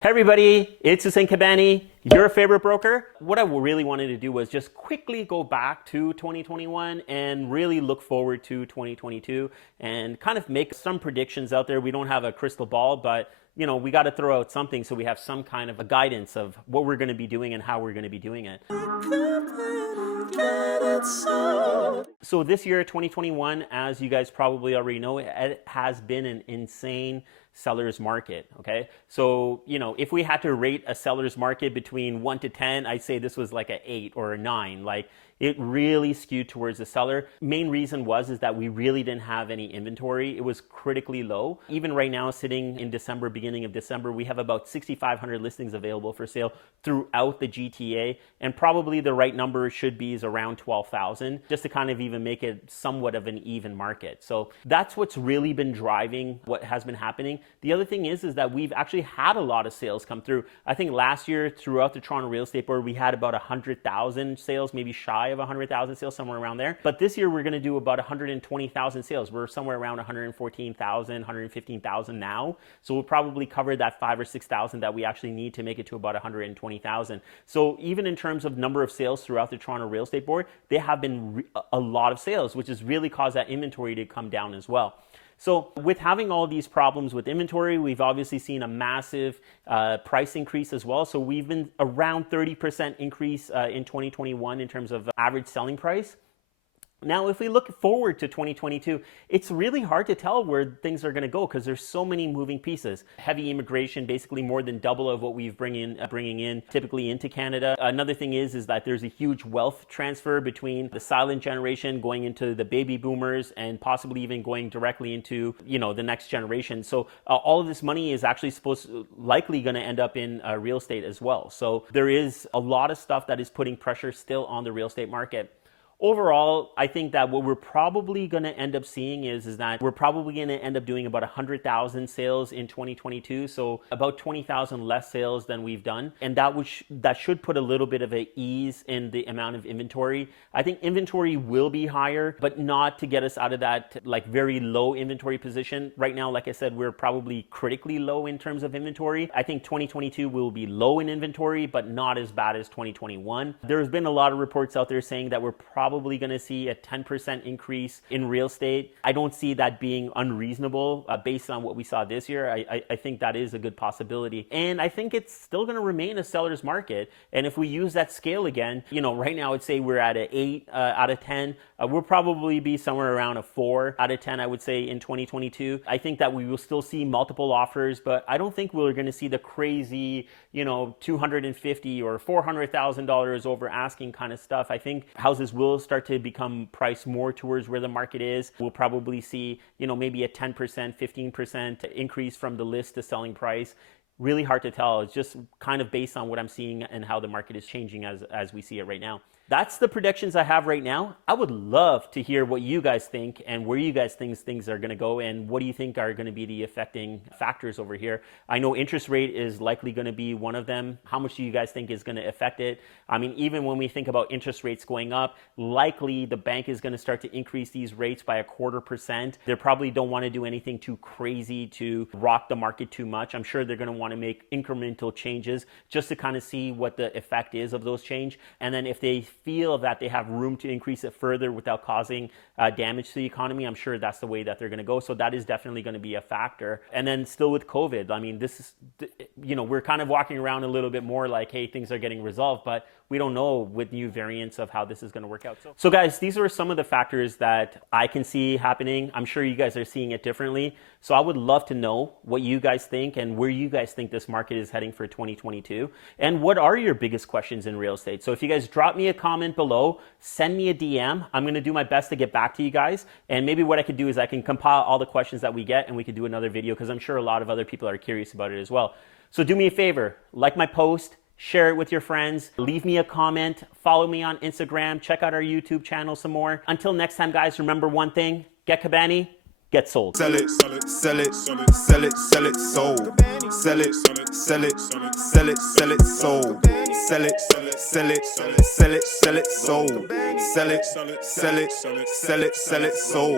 Hey everybody, it's Hussein Kabani, your favorite broker. What I really wanted to do was just quickly go back to 2021 and really look forward to 2022 and kind of make some predictions out there. We don't have a crystal ball, but we got to throw out something so we have some kind of a guidance of what we're going to be doing and how we're going to be doing it. So this year, 2021, as you guys probably already know, it has been an insane seller's market. Okay, so if we had to rate a seller's market between 1 to 10, I'd say this was like an 8 or a 9. Like, it really skewed towards the seller. Main reason is that we really didn't have any inventory. It was critically low. Even right now, sitting in December, beginning of December, we have about 6,500 listings available for sale throughout the GTA, and probably the right number should be is around 12,000, just to kind of even make it somewhat of an even market. So that's what's really been driving what has been happening. The other thing is that we've actually had a lot of sales come through. I think last year throughout the Toronto Real Estate Board, we had about 100,000 sales, maybe shy of 100,000 sales, somewhere around there. But this year we're going to do about 120,000 sales. We're somewhere around 114,000, 115,000 now. So we'll probably cover that 5,000 or 6,000 that we actually need to make it to about 120,000. So even in terms of number of sales throughout the Toronto Real Estate Board, they have been a lot of sales, which has really caused that inventory to come down as well. So with having all these problems with inventory, we've obviously seen a massive price increase as well. So we've been around 30% increase in 2021 in terms of average selling price. Now, if we look forward to 2022, it's really hard to tell where things are going to go because there's so many moving pieces. Heavy immigration, basically more than double of what we've bringing in typically into Canada. Another thing is that there's a huge wealth transfer between the silent generation going into the baby boomers and possibly even going directly into the next generation. So all of this money is actually likely going to end up in real estate as well. So there is a lot of stuff that is putting pressure still on the real estate market. Overall, I think that what we're probably going to end up seeing is that we're probably going to end up doing about 100,000 sales in 2022. So about 20,000 less sales than we've done. And that should put a little bit of an ease in the amount of inventory. I think inventory will be higher, but not to get us out of that like very low inventory position. Right now, like I said, we're probably critically low in terms of inventory. I think 2022 will be low in inventory, but not as bad as 2021. There's been a lot of reports out there saying that we're probably going to see a 10% increase in real estate. I don't see that being unreasonable based on what we saw this year. I think that is a good possibility. And I think it's still going to remain a seller's market. And if we use that scale again, right now I'd say we're at an 8 out of 10. We'll probably be somewhere around a 4 out of 10, I would say, in 2022. I think that we will still see multiple offers, but I don't think we're going to see the crazy, $250,000 or $400,000 over asking kind of stuff. I think houses will start to become priced more towards where the market is. We'll probably see, maybe a 10%, 15% increase from the list to selling price. Really hard to tell. It's just kind of based on what I'm seeing and how the market is changing as we see it right now. That's the predictions I have right now. I would love to hear what you guys think and where you guys think things are going to go and what do you think are going to be the affecting factors over here. I know interest rate is likely going to be one of them. How much do you guys think is going to affect it? I mean, even when we think about interest rates going up, likely the bank is going to start to increase these rates by 0.25%. They probably don't want to do anything too crazy to rock the market too much. I'm sure they're going to want to make incremental changes just to kind of see what the effect is of those change. And then if they feel that they have room to increase it further without causing damage to the economy, I'm sure that's the way that they're going to go. So that is definitely going to be a factor. And then still with COVID, I mean, this is, we're kind of walking around a little bit more like, hey, things are getting resolved, but we don't know with new variants of how this is going to work out. So guys, these are some of the factors that I can see happening. I'm sure you guys are seeing it differently. So I would love to know what you guys think and where you guys think this market is heading for 2022. And what are your biggest questions in real estate? So if you guys drop me a comment below, send me a DM. I'm going to do my best to get back to you guys. And maybe what I could do is I can compile all the questions that we get and we could do another video because I'm sure a lot of other people are curious about it as well. So do me a favor, like my post, share it with your friends, leave me a comment, follow me on Instagram, check out our YouTube channel some more. Until next time, guys, remember one thing, get Kabani, get sold. Sell it, sell it, sell it, sell it, sell it, sold. Sell it, sell it, sell it, sell it, sold. Sell it, sell it, sell it, sell it, sold. Sell it, sell it, sell it, sell it, sold.